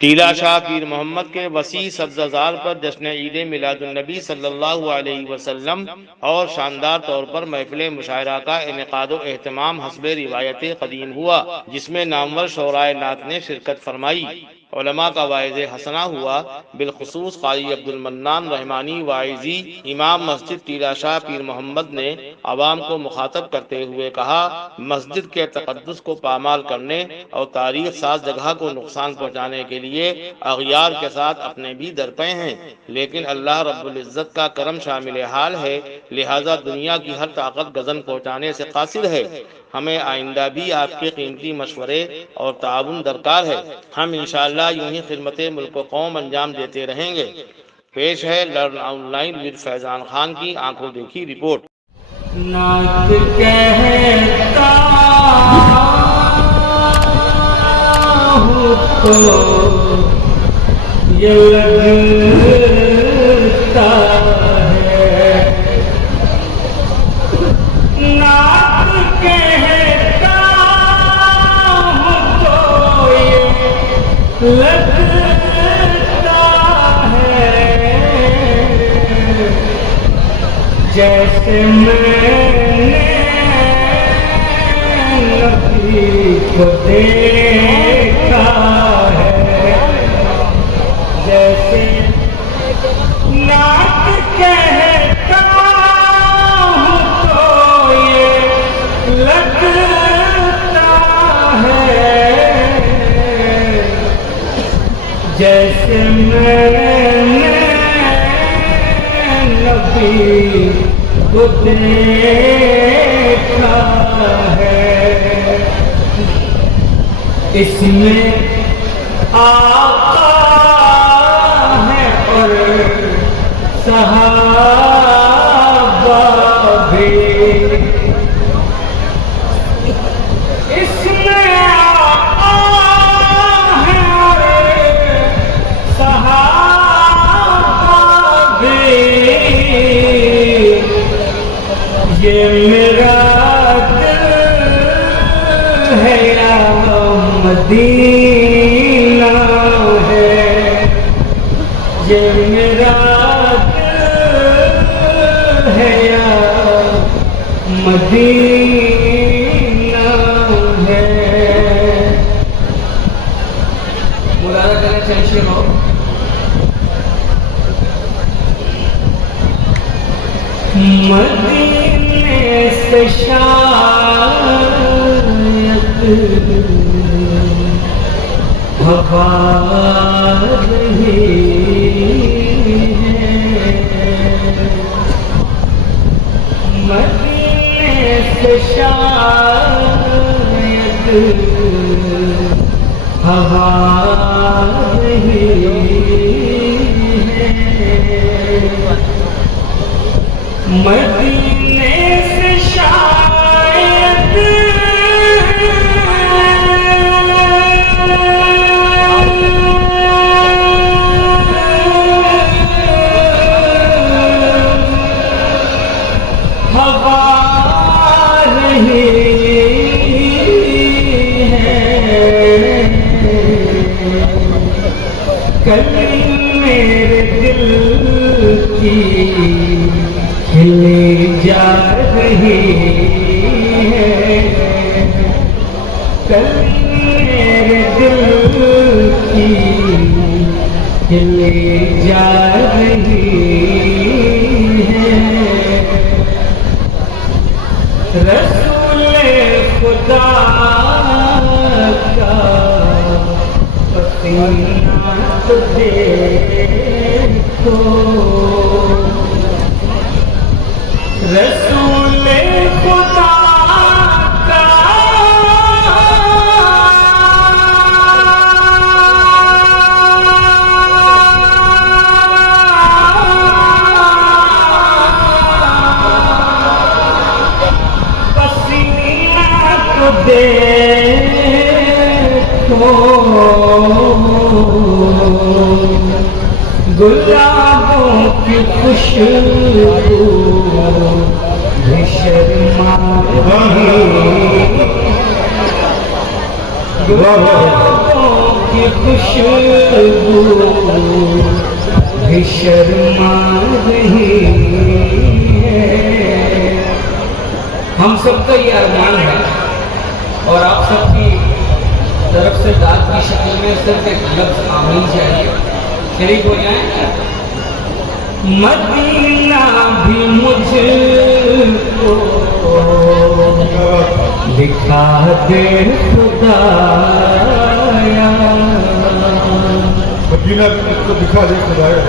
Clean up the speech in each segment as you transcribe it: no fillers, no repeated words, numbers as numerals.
ٹیلا شاہ پیر محمد کے وسیع سبززار پر جشن عید میلاد النبی صلی اللہ علیہ وسلم اور شاندار طور پر محفل مشاعرہ کا انعقاد و اہتمام حسب روایت قدیم ہوا، جس میں نامور شعراء نعت نے شرکت فرمائی، علماء کا واعظ حسنہ ہوا، بالخصوص قاری عبد المنان رحمانی واعظی امام مسجد ٹیلا شاہ پیر محمد نے عوام کو مخاطب کرتے ہوئے کہا، مسجد کے تقدس کو پامال کرنے اور تاریخ ساز جگہ کو نقصان پہنچانے کے لیے اغیار کے ساتھ اپنے بھی درپے ہیں، لیکن اللہ رب العزت کا کرم شامل حال ہے، لہذا دنیا کی ہر طاقت گزن پہنچانے سے قاصر ہے۔ ہمیں آئندہ بھی آپ کے قیمتی مشورے اور تعاون درکار ہے، ہم انشاءاللہ یوں ہی خدمت ملک و قوم انجام دیتے رہیں گے۔ پیش ہے لرن آن لائن ود فیضان خان کی آنکھوں دیکھی رپورٹ۔ نعت کہتا ہوں تو یہ لگتا ہے، نعت کہتا ہوں تو یہ لگتا ہے، جیسے میں نے نبی کو دیکھا ہے، جیسے نعت کہتا ہوں تو یہ لگتا ہے، جیسے میں نے نبی کو دیکھا ہے، اس میں آقا ہے اور صحابہ بھی، اس میں آقا ہے اور صحابہ بھی، یہ میرا دل ہے یا مدینہ ہے، یہ میرا دل ہے یا مدینہ ہے۔ مرادا کریں چند شعر ہو۔ مدینے سے شاید ہوا رہی ہے، مدینے سے شاید ہوا رہی ہے، مدینے سے شاید ہوا رہی ہے، کل میرے دل کی کھلی جا رہی ہے، کل میرے دل کی کھلی جا رہی ہے، رسول خدا کا پسینہ تو دیکھو، رسول خدا کا پسینہ تو دیکھو، گلابوں کی خوشبو بھی شرما رہی، گلابوں کی خوشبو بھی شرما رہی ہے. ہم سب کا یہ ارمان ہے اور آپ سب کی طرف سے داد کی شکل میں صرف ایک لفظ آمین چاہیے. شریک ہو جائیں. مدینہ بھی مجھ کو دکھا دے خدایا. مدینہ کو دکھا دے خدایا.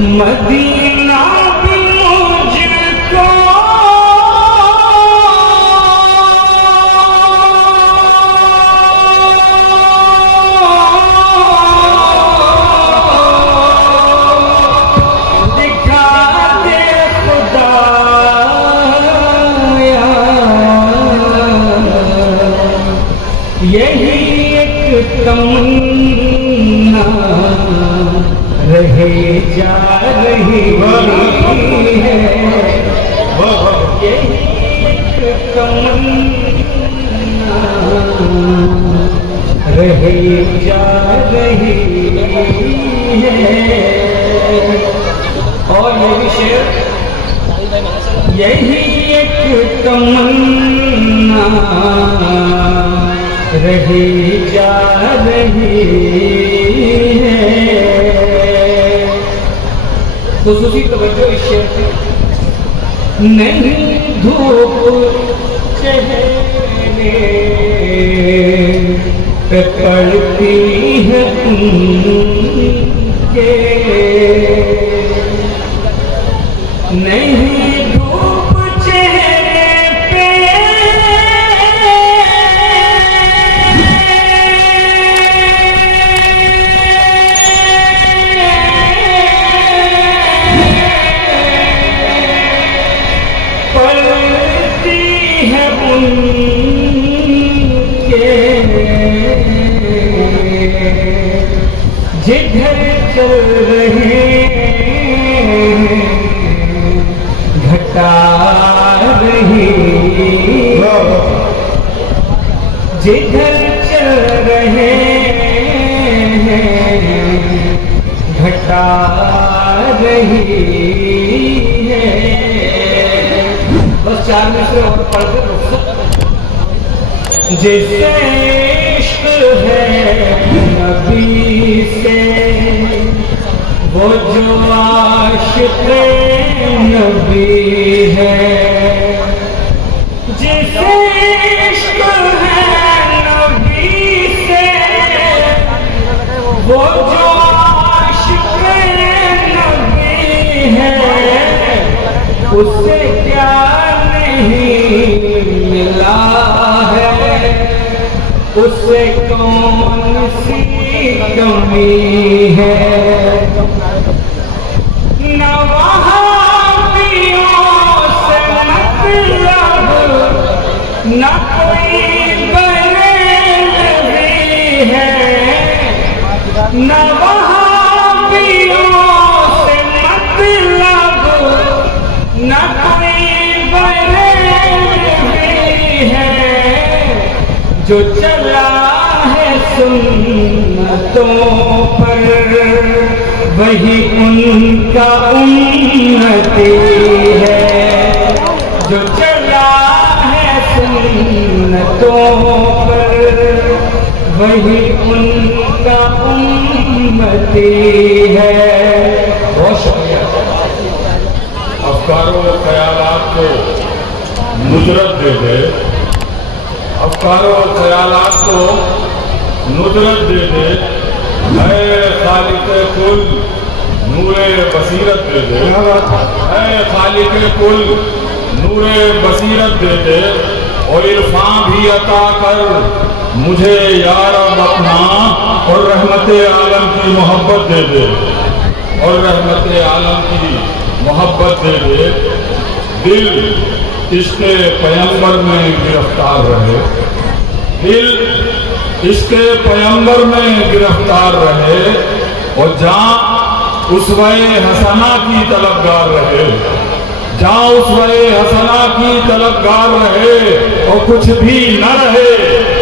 مدینہ بھی مجھ کو یہی ایک تمنا رہے جا رہی ہے. یہی ایک تمنا رہے جا رہی ہے. اور یہ بھی شعر. یہی ایک تمنا رہی جا رہی ہے. خصوصی توجہ اس شعر پہ. نہیں دھوپ چہرے پہ پڑتی ہے ان کے. نہیں دھوپ چہرے پہ پڑتی ہے ان کے. جدھر چل رہے گھٹا رہی. جدھر چل رہے گھٹا رہی ہے. بس 4 مصرے اور پڑھ کر رخصت. جیسے عشق ہے نبی سے وہ جو عاشق نبی ہے. جیسے عشق ہے نبی سے وہ جو عاشق نبی ہے. اس سے کیا نہیں ملا ہے. اس سے کون سی کمی ہے. نہ وہابیوں سے مطلب نہ کوئی بریلوی ہے. نہ وہابیوں سے مطلب نہ کوئی بریلوی ہے. جو چلا ہے سنتوں پر وہی ان کا امتی ہے. جو چلا ہے سنتوں پر وہی ان کا امتی ہے. بہت شکریہ. افکار و خیالات کو ندرت دے دے. افکار و خیالات کو ندرت دے دے. اے خالق کل نور بصیرت دے دے. اے خالق کل نور بصیرت دے دے. اور عرفان بھی عطا کر مجھے یا رب اپنا. اور رحمت عالم کی محبت دے دے. اور رحمت عالم کی محبت دے دے. دل عشق پیغمبر میں گرفتار رہے. دل عشق پیغمبر میں گرفتار رہے. اور جہاں اسوہ حسنہ کی طلبگار رہے. جہاں اسوہ حسنہ کی طلبگار رہے اور کچھ بھی نہ رہے